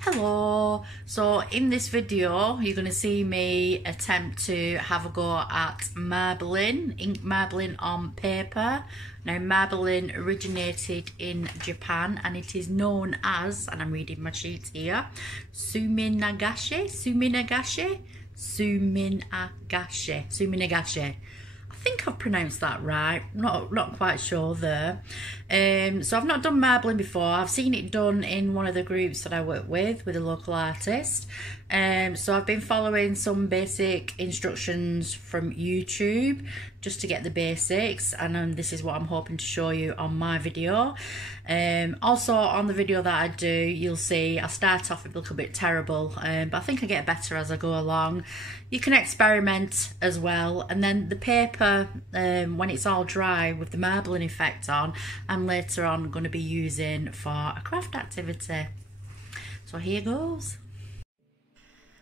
Hello, so in this video you're going to see me attempt to have a go at marbling, ink marbling on paper. Now marbling originated in Japan and it is known as, and I'm reading my sheet here, suminagashi. I think I've pronounced that right, not quite sure there. So I've not done marbling before. I've seen it done in one of the groups that I work with a local artist. So I've been following some basic instructions from YouTube just to get the basics, and this is what I'm hoping to show you on my video. Also on the video that I do, you'll see I start off a little bit terrible, but I think I get better as I go along. You can experiment as well, and then the paper, when it's all dry with the marbling effect on, I'm later on going to be using for a craft activity. So here goes.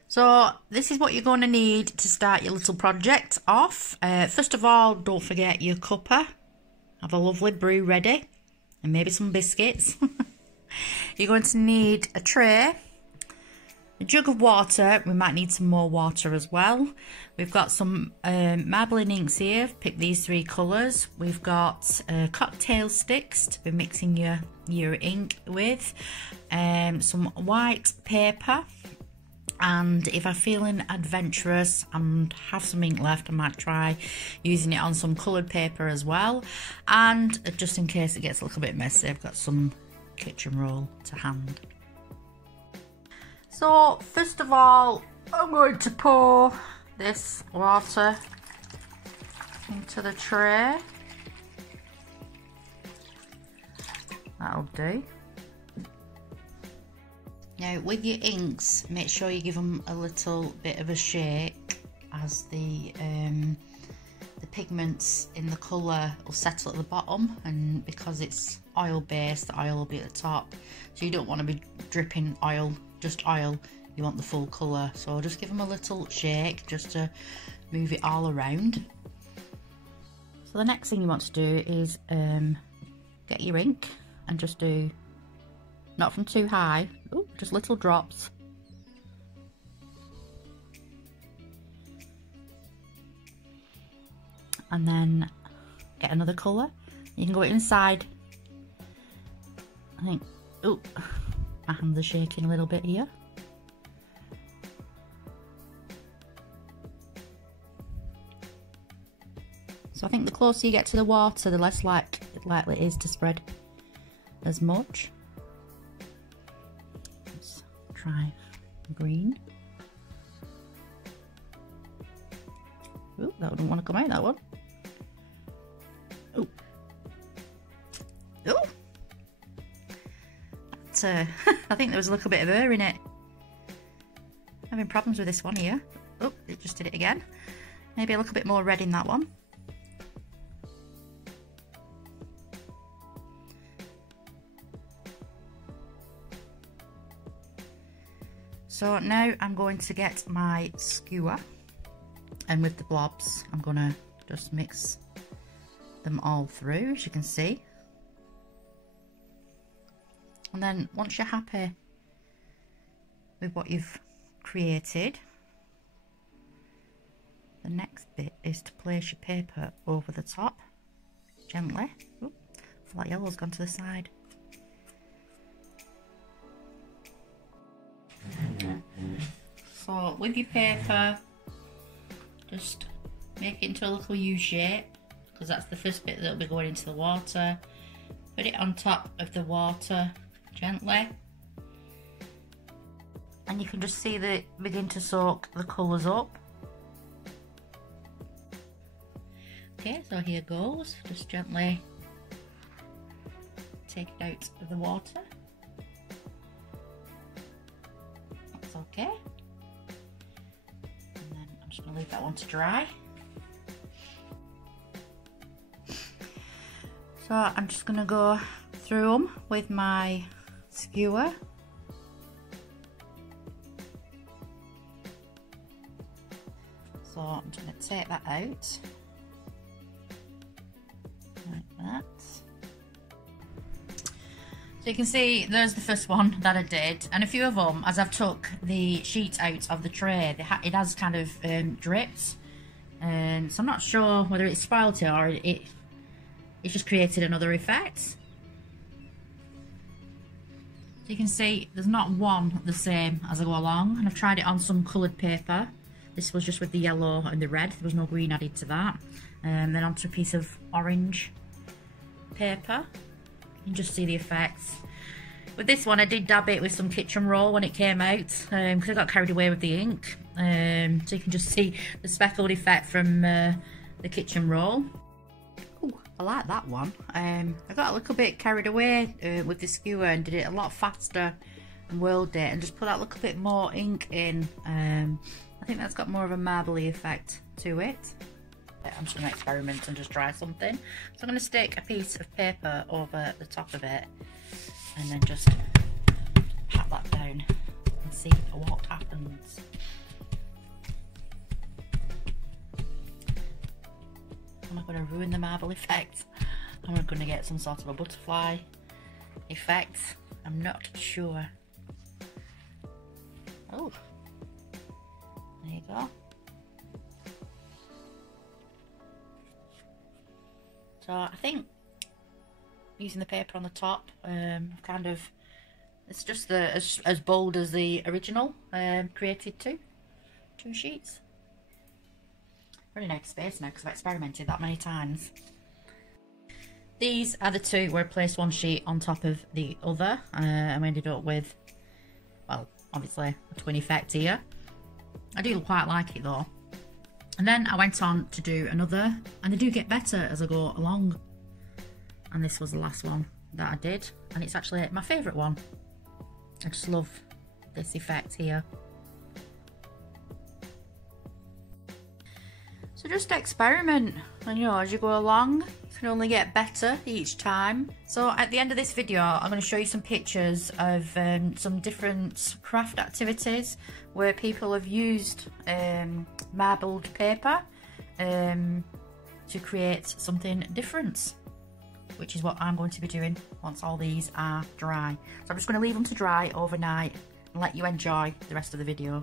So this is what you're going to need to start your little project off. First of all, don't forget your cuppa. Have a lovely brew ready and maybe some biscuits. You're going to need a tray, a jug of water. We might need some more water as well. We've got some marbling inks here. Pick these three colours. We've got cocktail sticks to be mixing your ink with, some white paper, and if I'm feeling adventurous and have some ink left, I might try using it on some coloured paper as well. And just in case it gets a little bit messy, I've got some kitchen roll to hand. So first of all, I'm going to pour this water into the tray. That'll do. Now with your inks, make sure you give them a little bit of a shake, as the pigments in the colour will settle at the bottom, and because it's oil based, the oil will be at the top, so you don't want to be dripping oil, just oil. You want the full colour, so just give them a little shake just to move it all around. So the next thing you want to do is get your ink and just do, not from too high, just little drops. And then get another colour. You can go inside. I think, oh, my hands are shaking a little bit here. So I think the closer you get to the water, the less likely it is to spread as much. Let's try green. Oh, that wouldn't want to come out, that one. Oh. Oh. I think there was a little bit of air in it. Having problems with this one here. Oh, it just did it again. Maybe a little bit more red in that one. So now I'm going to get my skewer, and with the blobs I'm going to just mix them all through, as you can see. And then once you're happy with what you've created, the next bit is to place your paper over the top gently. Ooh, I feel like yellow's gone to the side. So with your paper, just make it into a little U shape, because that's the first bit that will be going into the water. Put it on top of the water gently, and you can just see that it begin to soak the colours up. Okay, so here goes. Just gently take it out of the water. That's okay. And then I'm just going to leave that one to dry. So I'm just going to go through them with my skewer. So I'm just going to take that out like that. So you can see there's the first one that I did, and a few of them, as I've took the sheet out of the tray, it has kind of dripped, so I'm not sure whether it's spoiled it or it's just created another effect. So you can see there's not one the same as I go along, and I've tried it on some coloured paper. This was just with the yellow and the red, there was no green added to that. Then onto a piece of orange paper. You can just see the effects. With this one I did dab it with some kitchen roll when it came out, because I got carried away with the ink. So you can just see the speckled effect from the kitchen roll. Ooh, I like that one. I got a little bit carried away with the skewer and did it a lot faster and whirled it and just put that little bit more ink in. I think that's got more of a marbly effect to it. I'm just going to experiment and just try something. So I'm going to stick a piece of paper over the top of it and then just pat that down and see what happens. Am I going to ruin the marble effect? Am I going to get some sort of a butterfly effect? I'm not sure. Oh, there you go. So I think using the paper on the top, kind of, it's just as bold as the original, created two sheets. Running out of space now because I've experimented that many times. These are the two where I placed one sheet on top of the other, and we ended up with, well, obviously a twin effect here. I do quite like it though. And then I went on to do another, and they do get better as I go along. And this was the last one that I did, and it's actually my favourite one. I just love this effect here. So just experiment, and as you go along, you can only get better each time. So at the end of this video, I'm going to show you some pictures of some different craft activities where people have used marbled paper to create something different, which is what I'm going to be doing once all these are dry. So I'm just going to leave them to dry overnight and let you enjoy the rest of the video.